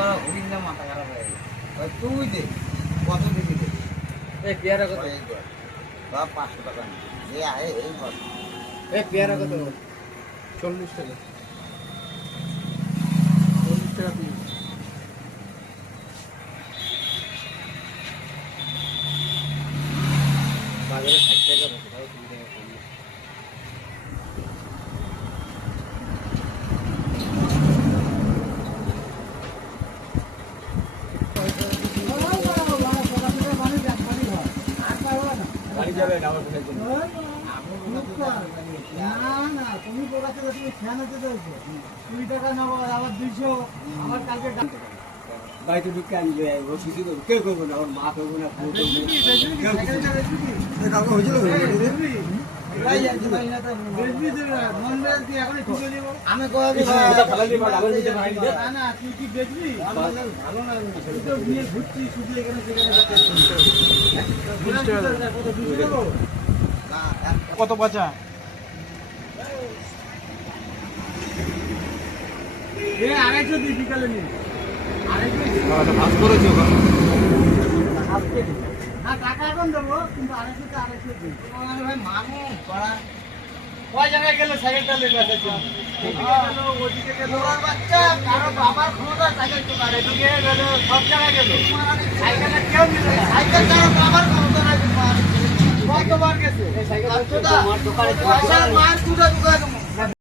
করা হরিণ না মাথা খারাপ হয়ে গেছে। তুই দে কত দিবি দে এই পেয়ারা কত বা 500 টাকা নে এ আয় এই কত এই পেয়ারা কত 40 টাকা 40 টাকা পিস বাজারে 60 টাকা বসে তাও 3 টাকা কম যাবে না আমার কোথায় না তুমি বলাতে তুমি ফ্যান হতে চাইছো 2 টাকা নাও আবার 200 আমার কালকে বাইতে ঢুকে আমি লয়ে আইবো কিছু করব কে করব না আমার মা করব না বউ করব কেউ কিছু এ কাকা হইছিল আমি কইবি এটা ফালালি মাল আবার নিচে ভাই না না তুই কি বেচবি ভালো না আমি তো নিয়ে ঘুরছি শুধু এখানে কত বাঁচা এ 250 দি বিকালে নি 250 ভাগ করেছো না টাকা এখন দেবো কিন্তু 250 টা 250 দিই আরে ভাই মানুষ বড়া কয় জায়গায় গেল সাইকেলটা লেগে আছে ওদিকে গেল ওর বাচ্চা কারো বাবার ক্ষমতা সাইকেল তো কারে এদিকে গেল সব জায়গায় গেল সাইকেলটা কেউ নিবে না সাইকেল কারো বাবার ক্ষমতা নাই কতবার গেছে এই সাইকেল তোমার দোকানে মার কুড়া দোকানে